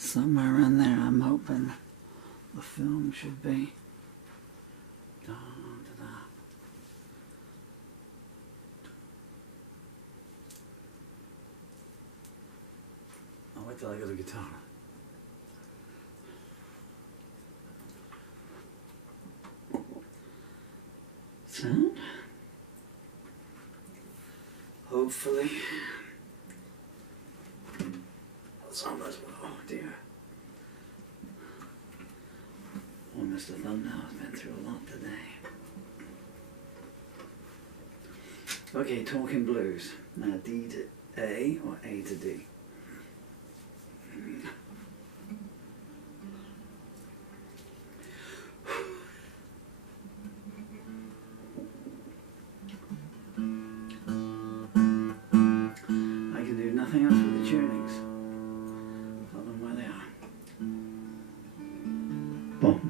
somewhere in there I'm hoping the film should be. Da, da, da. I'll wait till I get a guitar. Sound? Hopefully. Sound as well. Oh dear. Well, Mr. Thumbnail has been through a lot today. Okay, Talking Blues. Now D to A or A to D? I can do nothing else with the tunings. Tell them where they are. Boom.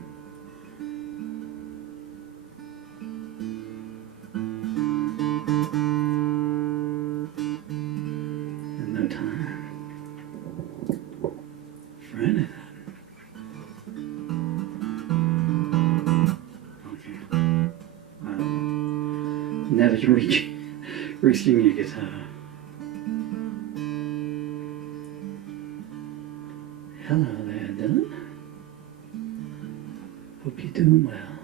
And no time for anything. Okay. Never reaching your guitar. Hello there, Dylan. Hope you're doing well.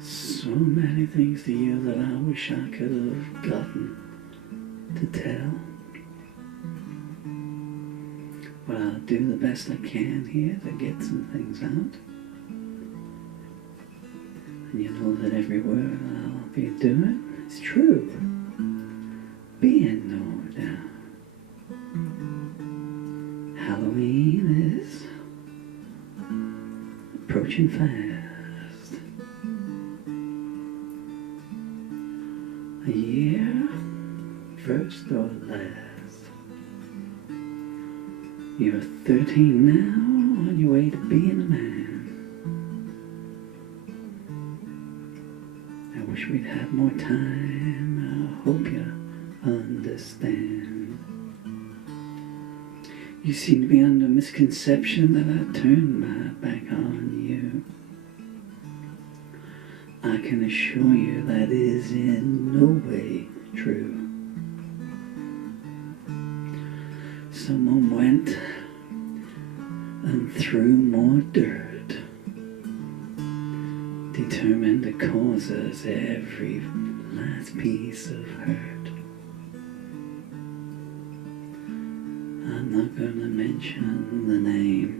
So many things to you that I wish I could have gotten to tell. But I'll do the best I can here to get some things out. And you know that every word I'll be doing is true. Being no doubt. Halloween is approaching fast. A year, first or last. You're 13 now, on your way to being a man. I wish we'd had more time. I hope you understand. You seem to be under misconception that I turned my back on you. I can assure you that is in no way true. Someone went and threw more dirt, determined to cause us every last piece of hurt. I'm not gonna mention the name.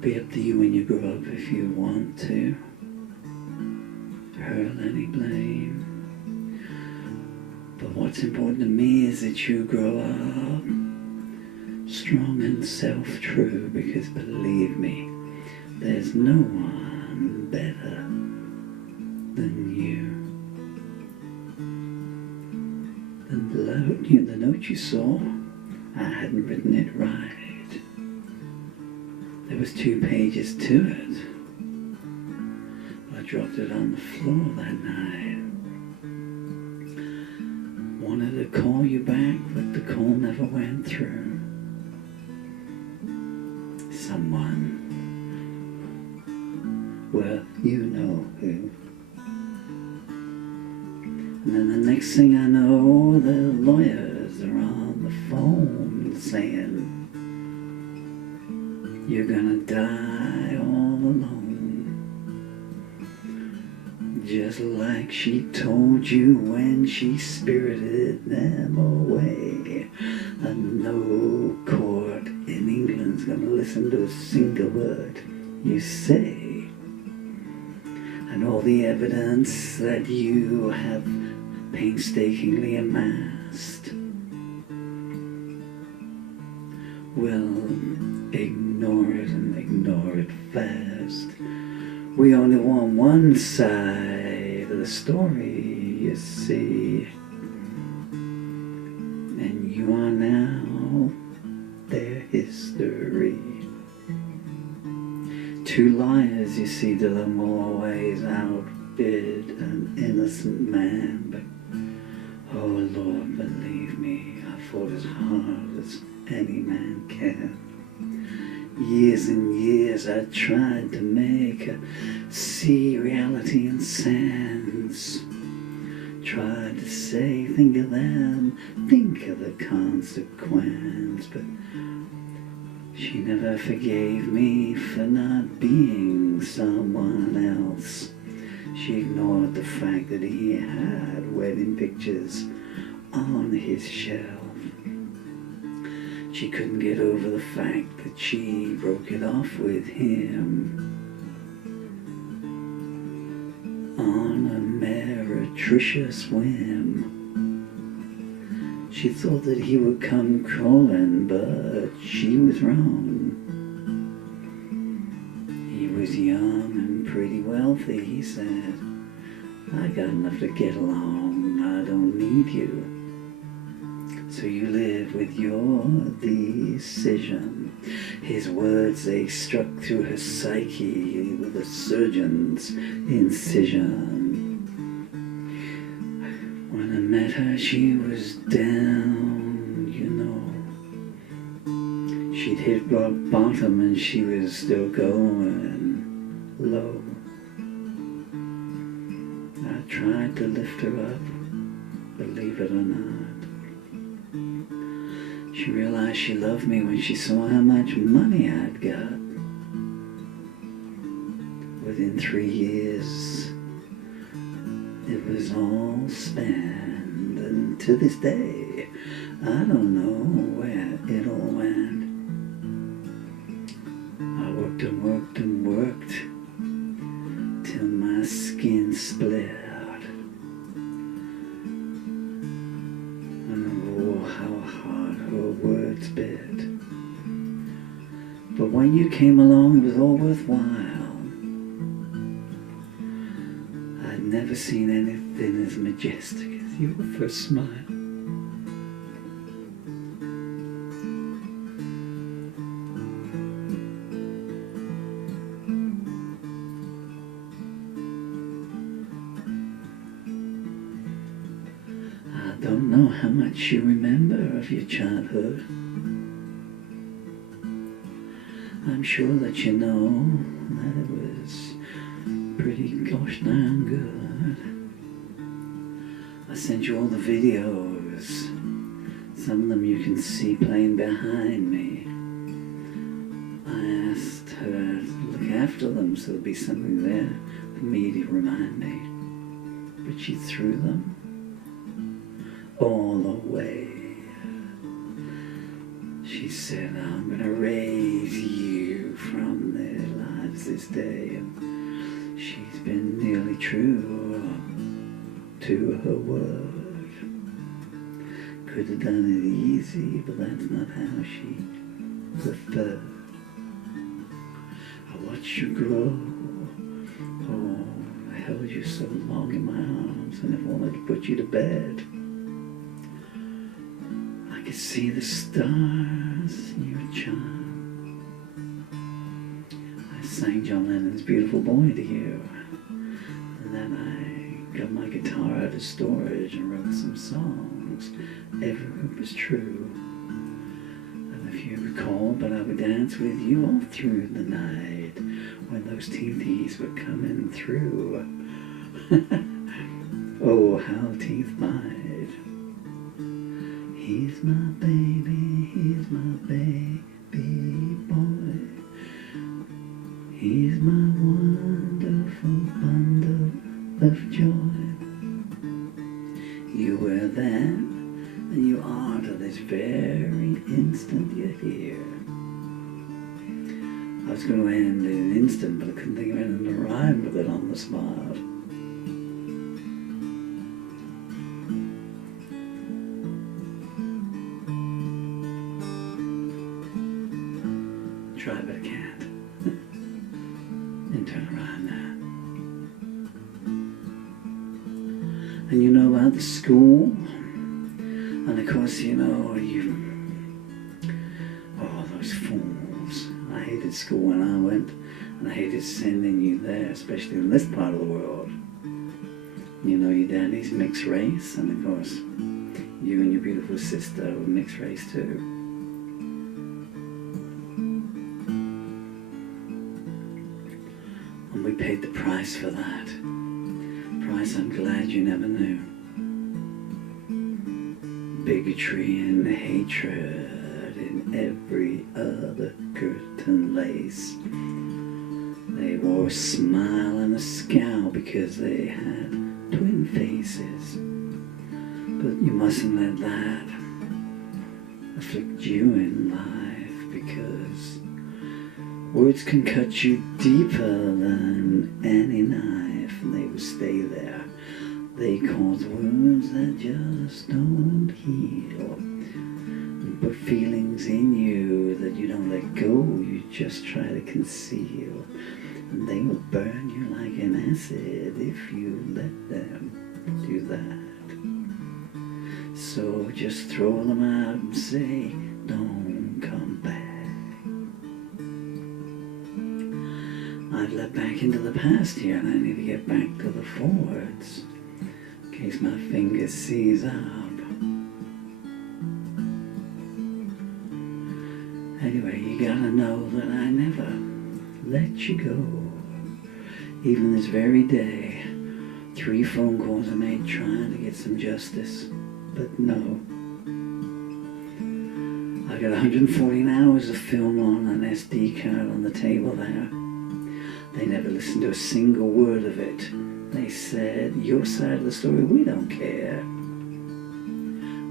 Be up to you when you grow up if you want to hurl any blame. But what's important to me is that you grow up strong and self-true, because believe me, there's no one better than you. The note you saw, I hadn't written it right. There was 2 pages to it. I dropped it on the floor that night. Wanted to call you back, but the call never went through. Someone, well, you know who. And then the next thing I know, the lawyers are on the phone saying, you're gonna die all alone. Just like she told you when she spirited them away. And no court in England's gonna listen to a single word you say. And all the evidence that you have painstakingly amassed will ignore it, and ignore it fast. We only want one side of the story, you see. And you are now their history. 2 liars, you see, Dylan, will always outbid an innocent man. But oh Lord, believe me, I've fought as hard as any man can. Years and years I tried to make her see reality in sands. Tried to say, think of them, think of the consequence, but she never forgave me for not being someone else. She ignored the fact that he had wedding pictures on his shelf. She couldn't get over the fact that she broke it off with him on a meretricious whim. She thought that he would come crawling, but she was wrong. He was young and pretty wealthy, he said. I got enough to get along, I don't need you. So you live with your decision. His words, they struck through her psyche with a surgeon's incision. When I met her, she was down, you know. She'd hit rock bottom and she was still going low. I tried to lift her up, believe it or not. She realized she loved me when she saw how much money I'd got. Within 3 years, it was all spent, and to this day, I don't know where it all went. I worked and worked and worked till my skin split. Words bit. But when you came along, it was all worthwhile. I'd never seen anything as majestic as your first smile. I don't know how much you remember of your childhood. I'm sure that you know that it was pretty gosh darn good. I sent you all the videos. Some of them you can see playing behind me. I asked her to look after them so there'll be something there for me to remind me. But she threw them all away. She said, I'm gonna raise you from their lives this day. And she's been nearly true to her word. Could have done it easy, but that's not how she preferred. I watched you grow. Oh, I held you so long in my arms and I wanted to put you to bed. I could see the stars in your charm. I sang John Lennon's Beautiful Boy to you. And then I got my guitar out of storage and wrote some songs. Every word was true. And if you recall, but I would dance with you all through the night when those teethies were coming through. Oh, how teeth bite. He's my baby, he's my baby boy. He's my wonderful bundle of joy. You were then, and you are to this very instant you're here. I was going to end in an instant, but I couldn't think of anything to rhyme with it on the spot. Try, but I can't. And turn around now. And you know about the school? And of course, you know, oh, those fools. I hated school when I went, and I hated sending you there, especially in this part of the world. You know, your daddy's mixed race, and of course, You and your beautiful sister were mixed race too. And we paid the price for that. Price I'm glad you never knew. Bigotry and hatred in every other curtain lace. They wore a smile and a scowl because they had twin faces. But you mustn't let that afflict you in life, because words can cut you deeper than any knife, and they will stay there. They cause wounds that just don't heal, and put feelings in you that you don't let go, you just try to conceal. And they will burn you like an acid if you let them do that. So just throw them out and say, don't come back. I've let back into the past here, and I need to get back to the forwards, in case my fingers seize up. Anyway, you gotta know that I never let you go. Even this very day, 3 phone calls I made trying to get some justice, but no. I got 114 hours of film on an SD card on the table there. They never listened to a single word of it. They said, your side of the story, we don't care.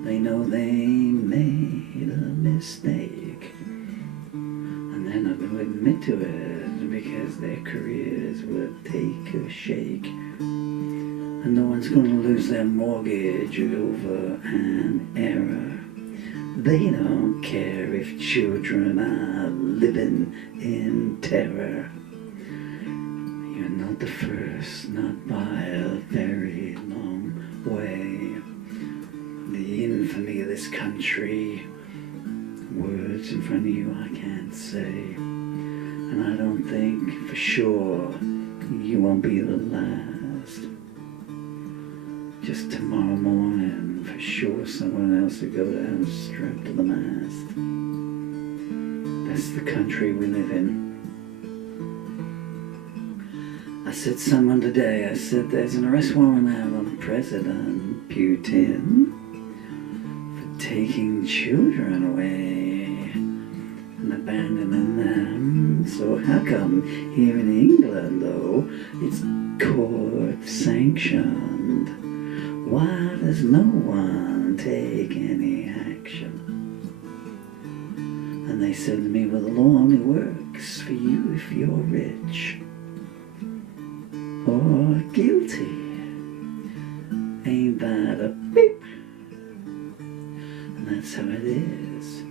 They know they made a mistake, and they're not going to admit to it, because their careers would take a shake, and no one's going to lose their mortgage over an error. They don't care if children are living in terror. You're not the first, not by a very long way. The infamy of this country, words in front of you I can't say. And I don't think for sure you won't be the last. Just tomorrow morning, for sure someone else will go down strapped to the mast. That's the country we live in. I said someone today, I said there's an arrest warrant out on President Putin for taking children away and abandoning them. So how come here in England, though, it's court sanctioned? Why does no one take any action? And they said to me, well, the law only works for you if you're rich or guilty. Ain't that a beep? And that's how it is.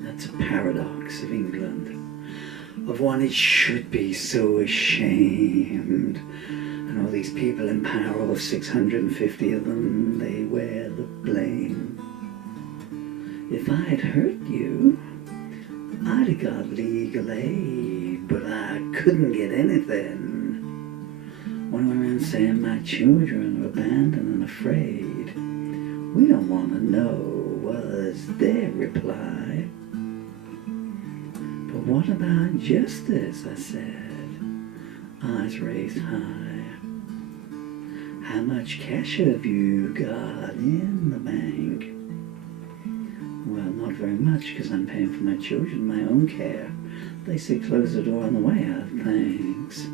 That's a paradox of England, of one it should be so ashamed. And all these people in power, all 650 of them, they wear the blame. If I'd hurt you, I'd have got legal aid, but I couldn't get anything. One went around saying my children are abandoned and afraid. We don't want to know, was their reply. But what about justice, I said, eyes raised high. How much cash have you got in the bank? Well, not very much, because I'm paying for my children, my own care. They say close the door on the way out, thanks.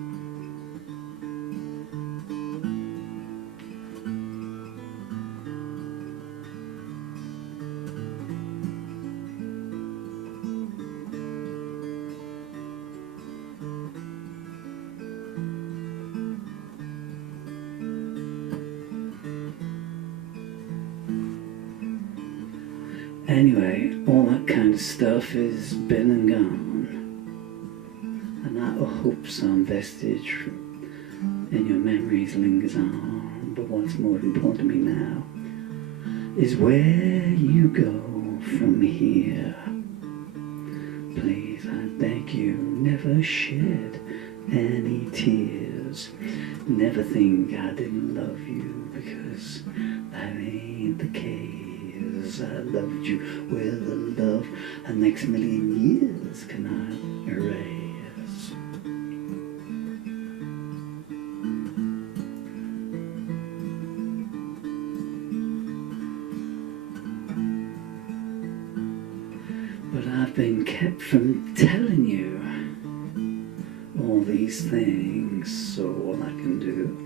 Anyway, all that kind of stuff is been and gone. And I hope some vestige in your memories lingers on. But what's more important to me now is where you go from here. Please, I beg like you, never shed any tears. Never think I didn't love you, because that ain't the case. I loved you with a love the next million years cannot erase. But I've been kept from telling you all these things, so all I can do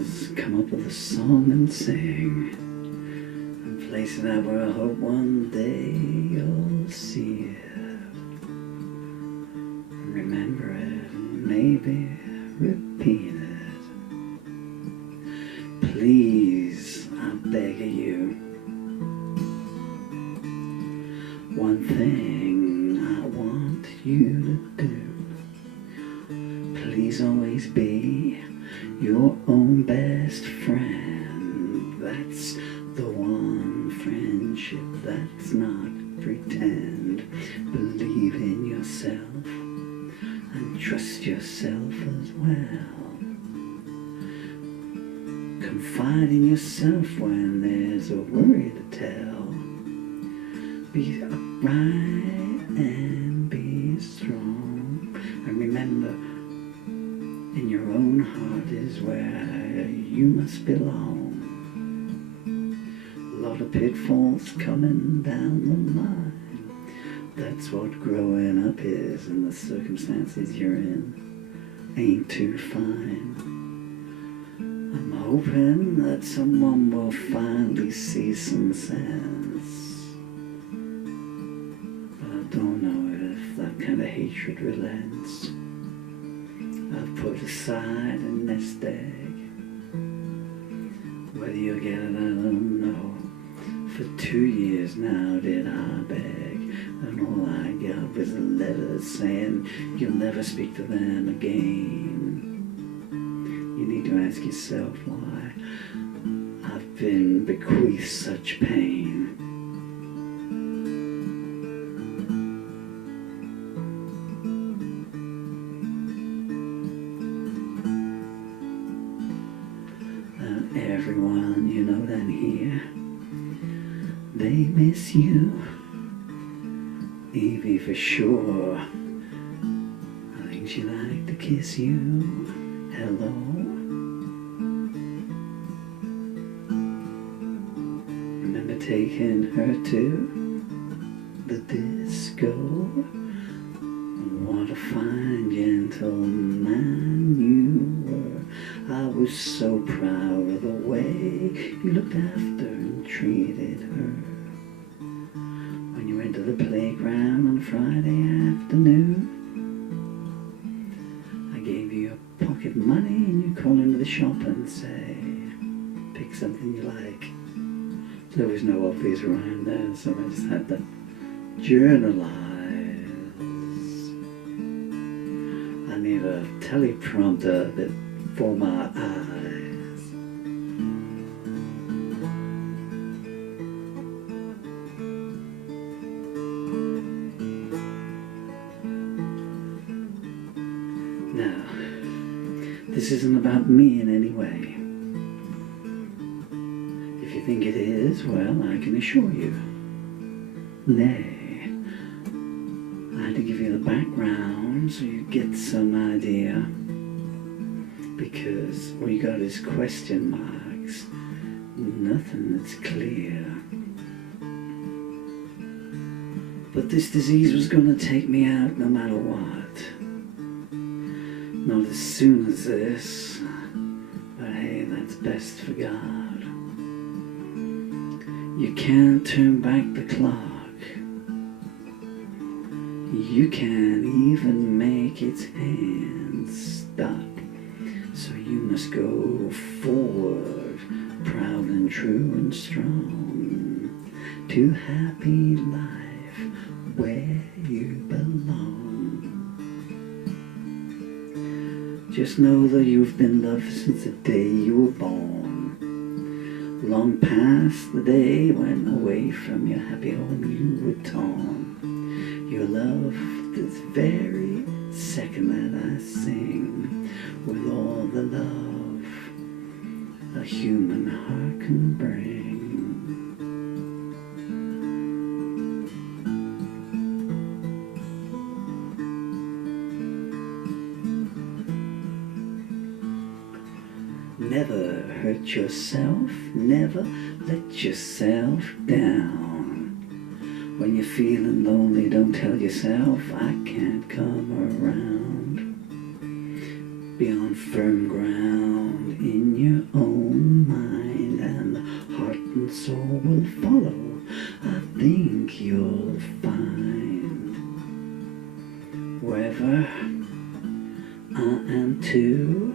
is come up with a song and sing, and place it out where I hope one day you'll see it, and remember it, and maybe repeat it. Please, I beg of you, one thing I want you to do, please always be your own best friend. That's the one friendship that's not pretend. Believe in yourself and trust yourself as well. Confide in yourself when there's a worry to tell. Be upright and be strong, and remember, in your own heart is where you must belong. A lot of pitfalls coming down the line. That's what growing up is, and the circumstances you're in ain't too fine. I'm hoping that someone will finally see some sense. Don't know if that kind of hatred relents. I've put aside a nest egg. Whether you'll get it, I don't know. For 2 years now did I beg, and all I got was a letter saying you'll never speak to them again. You need to ask yourself why I've been bequeathed such pain. Everyone you know down here, they miss you. Evie for sure, I think she'd like to kiss you. Hello. Remember taking her to the disco? What a fine gentleman you were. I was so proud of the way you looked after and treated her. When you went to the playground on Friday afternoon, I gave you your pocket money and you call into the shop and say, pick something you like. There was no obvious rhyme there, so I just had to journalize. I need a teleprompter that for my eyes. Now, this isn't about me in any way. If you think it is, well, I can assure you, nay. I had to give you the background so you get some idea. Because all you got is question marks, nothing that's clear. But this disease was gonna take me out no matter what. Not as soon as this, but hey, that's best for God. You can't turn back the clock. You can't even make its hands stop. So you must go forward, proud and true and strong, to happy life where you belong. Just know that you've been loved since the day you were born, long past the day when away from your happy home you were torn. your love this very second that I sing, with all the love a human heart can bring. Never hurt yourself, never let yourself down. When you're feeling lonely, don't tell yourself I can't come around. Be on firm ground in your own mind, and the heart and soul will follow. I think you'll find wherever I am too.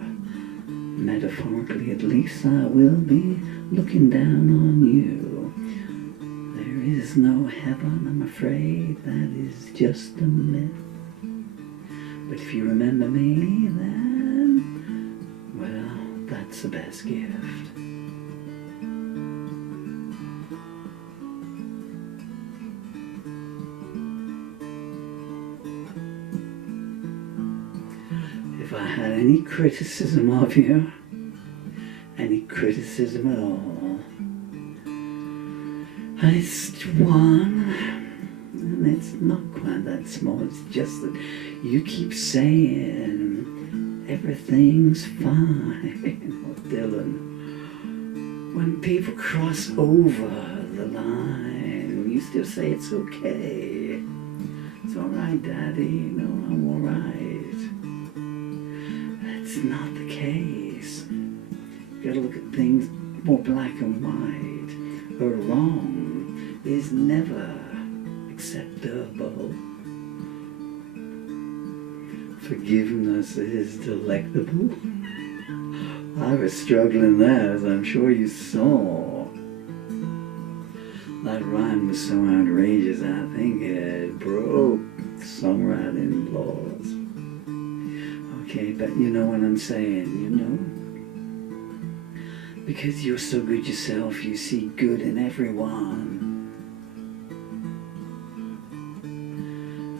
Metaphorically, at least, I will be looking down on you. There is no heaven, I'm afraid, that is just a myth. But if you remember me, then, well, that's the best gift. If I had any criticism of you, any criticism at all, it's one, and it's not quite that small, it's just that you keep saying everything's fine. Oh, Dylan, when people cross over the line, you still say it's okay. It's alright, Daddy, no, I'm alright. That's not the case. You gotta look at things more black and white. A wrong is never acceptable. Forgiveness is delectable. I was struggling there, as I'm sure you saw. That rhyme was so outrageous, I think it broke songwriting laws. Okay, but you know what I'm saying, you know? Because you're so good yourself, you see good in everyone.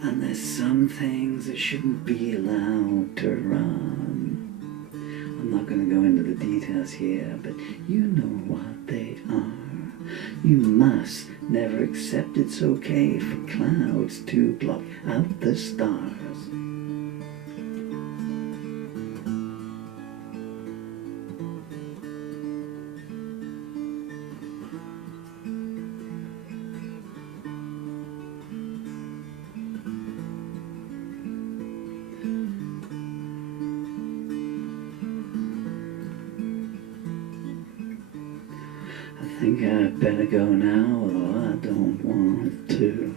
And there's some things that shouldn't be allowed to run. I'm not going to go into the details here, but you know what they are. You must never accept it's okay for clouds to block out the stars. I think I'd better go now, although I don't want to.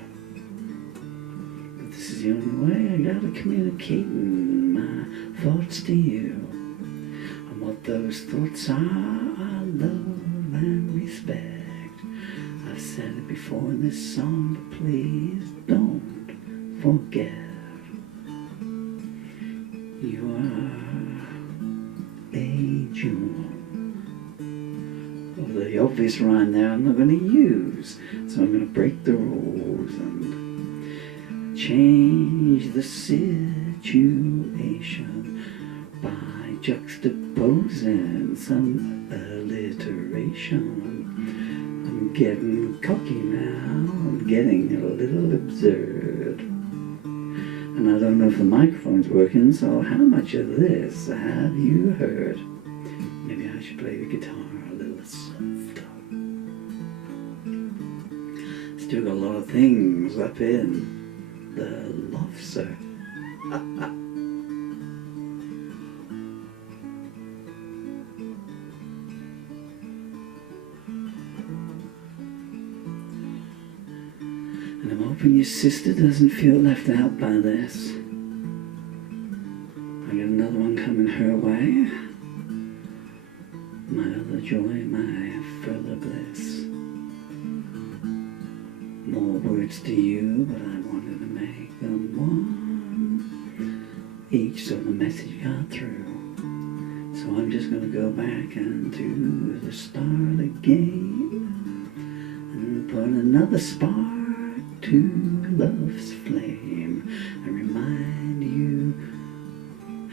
But this is the only way I gotta communicate my thoughts to you. And what those thoughts are love and respect. I've said it before in this song, but please don't forget. You are a jewel. Well, the obvious rhyme there I'm not going to use, so I'm going to break the rules and change the situation by juxtaposing some alliteration. I'm getting cocky now, I'm getting a little absurd. And I don't know if the microphone's working, so how much of this have you heard? Maybe I should play the guitar a little softer. Still got a lot of things up in the loft, sir. And I'm hoping your sister doesn't feel left out by this. I got another one coming her way. My other joy, my further bliss. More words to you, but I wanted to make them one each so the message got through. So I'm just going to go back and do the start again and put another spark to love's flame and remind you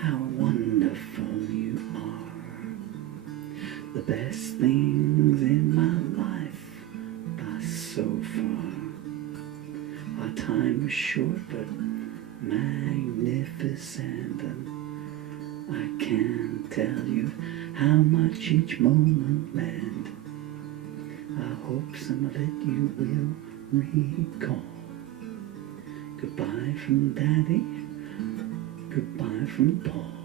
how wonderful you are. The best things in my life by so far. Our time was short but magnificent, and I can't tell you how much each moment meant. I hope some of it you will recall. Goodbye from Daddy, goodbye from Paul.